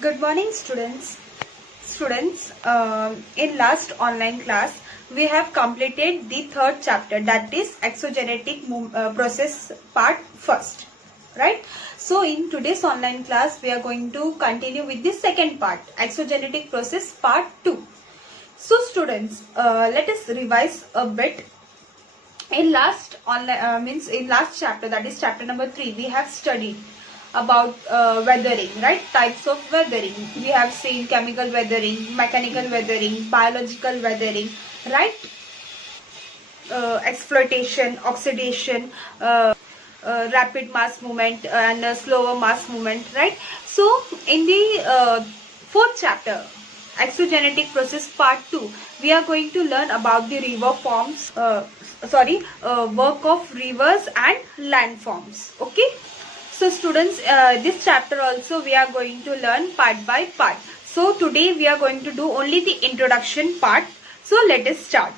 Good morning, students. In last online class, we have completed the third chapter, that is exogenetic process part first, right? So in today's online class, we are going to continue with the second part, exogenetic process part 2. So students, let us revise a bit. In last chapter, that is chapter number 3, we have studied about weathering, right? Types of weathering. We have seen chemical weathering, mechanical weathering, biological weathering, right? Exploitation, oxidation, rapid mass movement and slower mass movement, right? So in the fourth chapter, exogenetic process part 2, we are going to learn about the river forms, work of rivers and landforms. Okay, so students, this chapter also we are going to learn part by part. So today we are going to do only the introduction part. So let us start.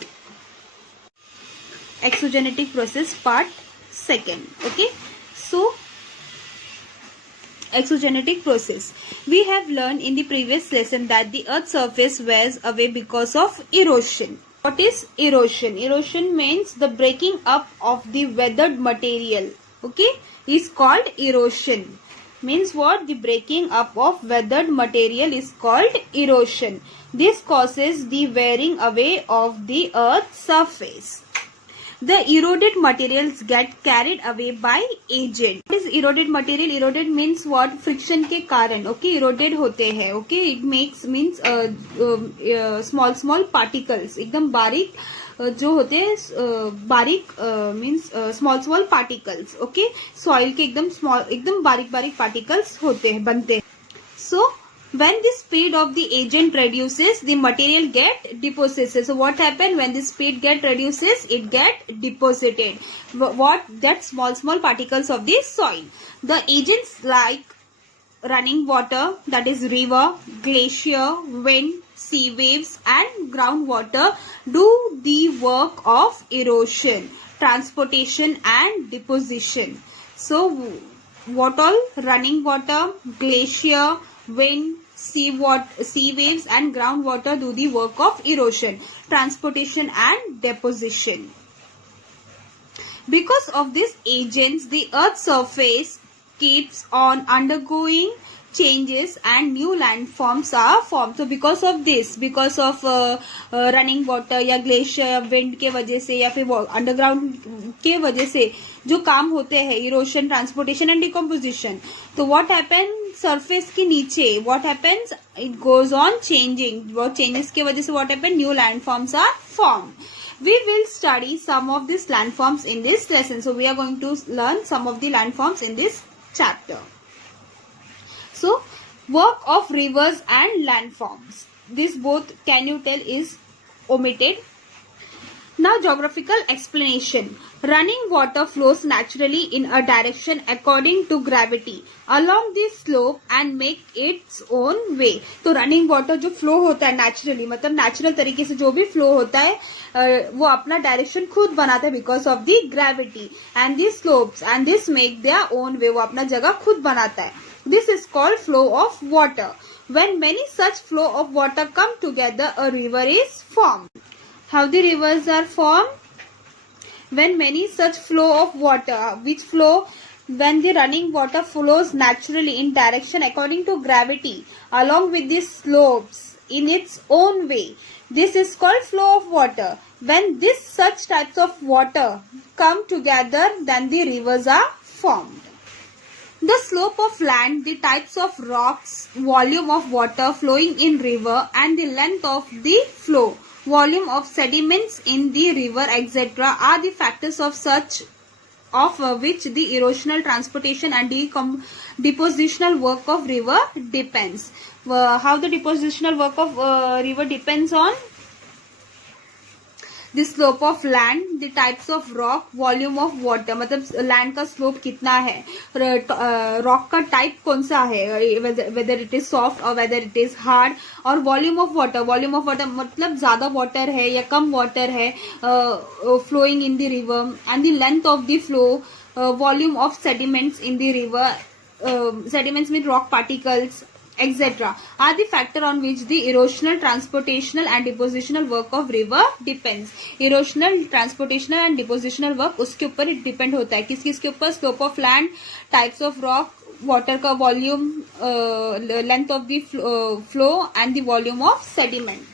Exogenetic process part second. Okay, so exogenetic process. We have learned in the previous lesson that the earth's surface wears away because of erosion. What is erosion? Erosion means the breaking up of the weathered material. Okay, is called erosion. Means what? The breaking up of weathered material is called erosion. This causes the wearing away of the earth's surface. The eroded materials get carried away by agent. What is eroded material? Eroded means what? Friction के कारण. Okay, eroded होते हैं. Okay, it means small particles. एकदम बारीक जो होते हैं बारीक means small particles. Okay, soil के एकदम बारीक particles होते हैं, बनते हैं. So when the speed of the agent reduces, the material get deposited. So what happen when the speed get reduces? It get deposited. What? That small particles of the soil. The agents like running water, that is river, glacier, wind, sea waves and groundwater do the work of erosion, transportation and deposition. So what all? Running water, glacier, wind, sea waves and groundwater do the work of erosion, transportation and deposition. Because of these agents, the earth's surface keeps on undergoing changes and new landforms are formed. So because of this, because of running water या glacier या wind के वजह से या फिर underground के वजह से जो काम होते हैं, इरोशन, ट्रांसपोर्टेशन एंड डिकम्पोजिशन, तो व्हाट हैपन? सरफेस के नीचे what happens? It goes on changing. वो चेंजेस के वजह से what happen? New landforms are form. We will study some of these landforms in this lesson. So we are going to learn some of the landforms in this chapter. So work of rivers and landforms. This both, can you tell, is omitted. Now geographical explanation. Running water flows naturally in a direction according to gravity along the slope and make its own way. तो running water जो flow होता है naturally, मतलब natural तरीके से जो भी flow होता है वो अपना direction खुद बनाता है because of the gravity and the slopes and this make their own way. वो अपना जगह खुद बनाता है. This is called flow of water. When many such flow of water come together, a river is formed. How the rivers are formed? When many such flow of water, which flow? When the running water flows naturally in direction according to gravity along with the slopes in its own way. This is called flow of water. When such types of water come together, then the rivers are formed. The slope of land, the types of rocks, volume of water flowing in river and the length of the flow, volume of sediments in the river, etc. are the factors of which the erosional, transportation and depositional work of river depends. How the depositional work of river depends on? The slope of land, the types of rock, volume of water, मतलब land का slope कितना है, rock का type कौन सा है, whether it is soft or whether it is hard, और volume of water मतलब ज़्यादा water है या कम water है flowing in the river, and the length of the flow, volume of sediments in the river, sediments mean rock particles, etc. are the factor on which the erosional, transportational and depositional work of river depends. Erosional, transportational and depositional work उसके ऊपर depend होता है. किस किस के ऊपर? Slope of land, types of rock, water का volume, length of the flow and the volume of sediments.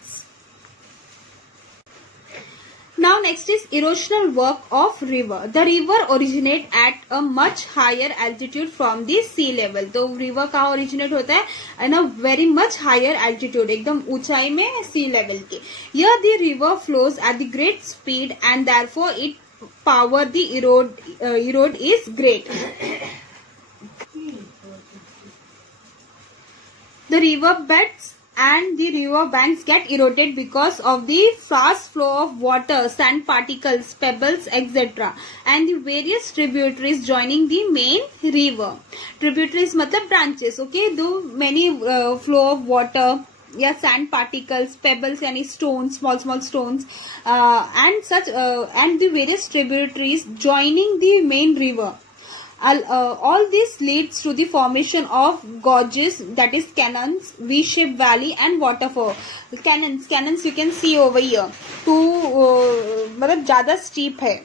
Now next is erosional work of river. The river originate at a much higher altitude from the sea level. तो river कहाँ originate होता है? In a very much higher altitude, एकदम ऊंचाई में sea level के. Here the river flows at the great speed and therefore it power the erode is great. The river beds and the river banks get eroded because of the fast flow of water, sand particles, pebbles, etc. and the various tributaries joining the main river. Tributaries मतलब branches, okay? Do many flow of water या sand particles, pebbles यानी stones, small stones, and such and the various tributaries joining the main river. All this leads to the formation of gorges, that is canyons, V-shaped valley and waterfall. Canyons you can see over here. मतलब ज़्यादा steep है,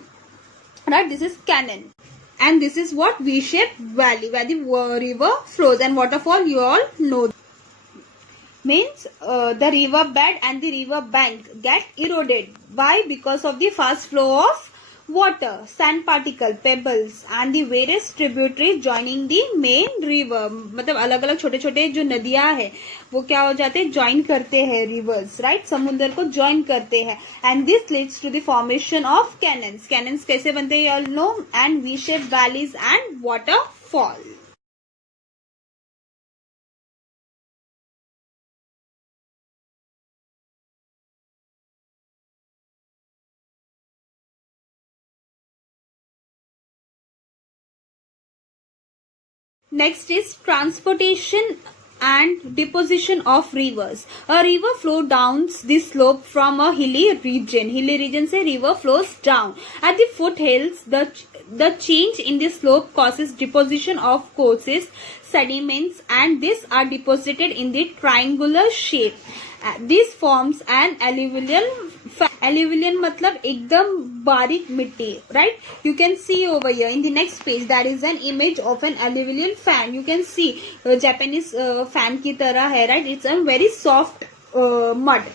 right? This is canyon, and this is what V-shaped valley where the river flows, and waterfall you all know. Means the river bed and the river bank get eroded. Why? Because of the fast flow of water, sand particle, pebbles and the various tributaries joining the main river. मतलब अलग अलग छोटे छोटे जो नदियां है वो क्या हो जाते हैं? ज्वाइन करते हैं रिवर्स, राइट? समुद्र को ज्वाइन करते हैं. And this leads to the formation of canyons. Canyons कैसे बनते हैं? You all know. And we shape valleys and waterfall. Next is transportation and deposition of rivers. A river flow down the slope from a hilly region. Hilly region से river flows down. At the foothills, the change in the slope causes deposition of coarses, sediments, and these are deposited in the triangular shape. This forms an alluvial. Alluvial मतलब एकदम बारीक मिट्टी, right? You can see over here in the next page there is an image of an alluvial fan. You can see Japanese fan की तरह है, right? It's a very soft mud.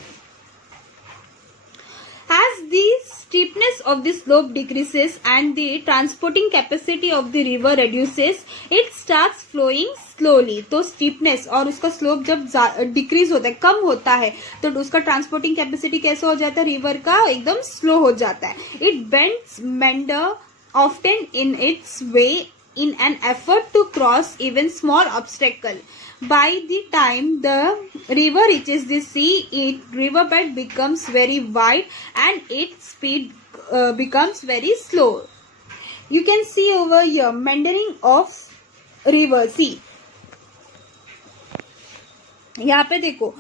As the steepness of the slope decreases and the transporting capacity of the river reduces, it starts flowing slowly. तो steepness और उसका slope जब decrease होता है, कम होता है, तो उसका transporting capacity कैसे हो जाता है? river का एकदम slow हो जाता है. It bends meander often in its way in an effort to cross even small obstacle. By the time the river reaches the sea, its riverbed becomes very wide and its speed becomes very slow. You can see over here meandering of river. See, यहाँ पे देखो,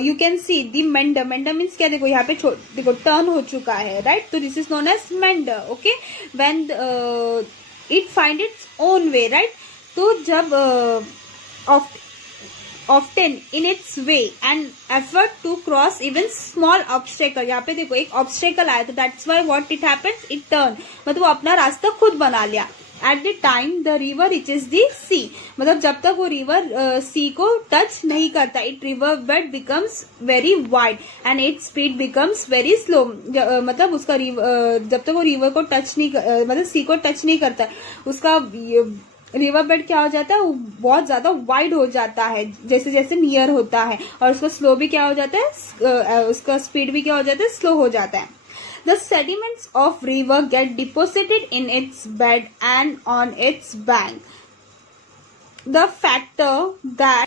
you can see the meander. Meander means क्या? देखो यहाँ पे देखो turn हो चुका है, right? तो this is known as meander. Okay, when it find its own way, right? तो जब often in its way and effort to cross even small obstacle. यहाँ पे देखो एक obstacle आया, तो that's why what it happens? It turn. मतलब वो अपना रास्ता खुद बना लिया. At the time the river reaches the sea, मतलब जब तक वो river sea को touch नहीं करता, it river bed becomes very wide and its speed becomes very slow. मतलब उसका जब तक वो river को touch नहीं मतलब sea को touch नहीं करता, उसका रिवर बेड क्या हो जाता है? वो बहुत ज्यादा वाइड हो जाता है जैसे जैसे नियर होता है, और उसका स्लो भी क्या हो जाता है? उसका स्पीड भी क्या हो जाता है? स्लो हो जाता है. The sediments of river get deposited in its bed and on its bank. The factor that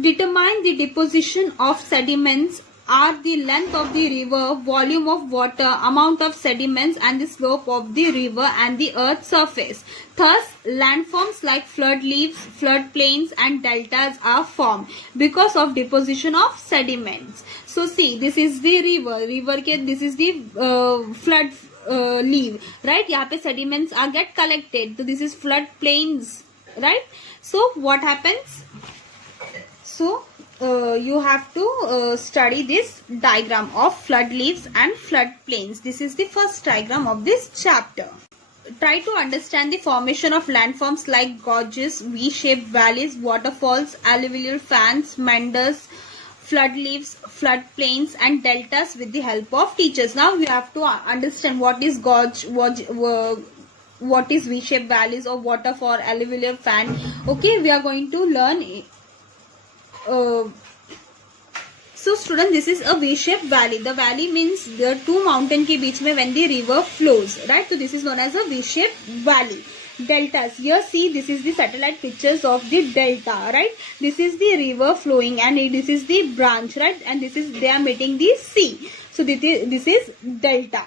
determine the deposition of sediments are the length of the river, volume of water, amount of sediments and the slope of the river and the earth's surface. Thus, landforms like flood leaves, flood plains and deltas are formed because of deposition of sediments. So see, this is the river. River के this is the flood leaf, right? यहाँ पे sediments are get collected. So this is flood plains, right? So what happens? So you have to study this diagram of flood leaves and flood plains. This is the first diagram of this chapter. Try to understand the formation of landforms like gorges, V-shaped valleys, waterfalls, alluvial fans, meanders, flood leaves, flood plains and deltas with the help of teachers. Now we have to understand what is gorge, what is V-shaped valleys or waterfall, alluvial fan. Okay, we are going to learn. So student, this is a V-shaped valley. The valley means the two mountain के बीच में when the river flows, right? So this is known as a V-shaped valley. Deltas. Here see, this is the satellite pictures of the delta, right? This is the river flowing and this is the branch, right? And this is, they are meeting the sea. So this is delta.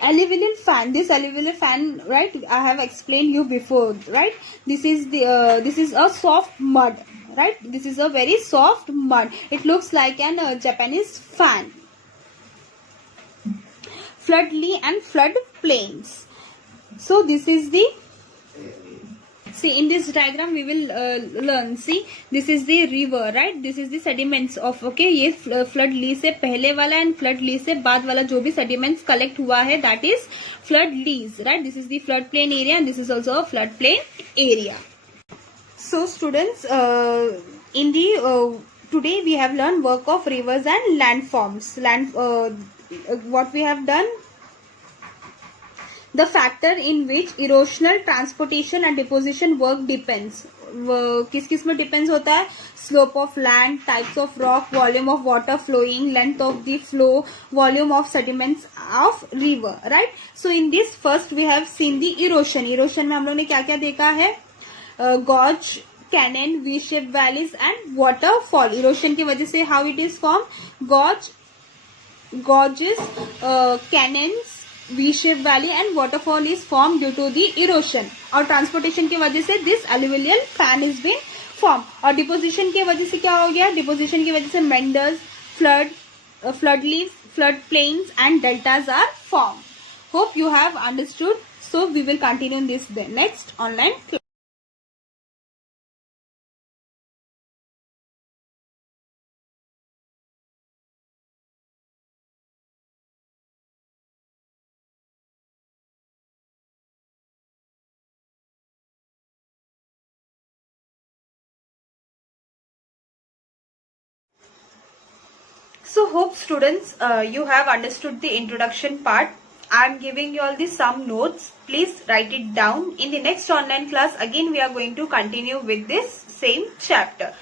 Alluvial fan. This alluvial fan, right? I have explained you before, right? This is the this is a soft mud, right? This is a very soft mud. It looks like an Japanese fan. Flood lee and flood plains. So this is the, see in this diagram we will learn. See, this is the river, right? This is the sediments of, okay, ये flood lee से पहले वाला and flood lee से बाद वाला जो भी sediments collect हुआ है, that is flood lees, right? This is the flood plain area and this is also a flood plain area. So students, in the today we have learned work of rivers and landforms. What we have done, the factor in which erosional, transportation and deposition work depends. किस किस में depends होता है? Slope of land, types of rock, volume of water flowing, length of the flow, volume of sediments of river, right? So in this first we have seen the erosion. Erosion में हम लोग ने क्या क्या देखा है? Gorge, canyon, V-shaped valleys and waterfall. Erosion की वजह से how it is formed? Gorges, canyons, V-shaped valley and waterfall is formed due to the erosion. और transportation की वजह से this alluvial fan is been formed. और deposition की वजह से क्या हो गया? Deposition की वजह से meanders, flood leaves, flood plains and deltas are formed. Hope you have understood. So we will continue in this the next online class. So hope students you have understood the introduction part. I am giving you all the some notes. Please write it down. In the next online class again we are going to continue with this same chapter.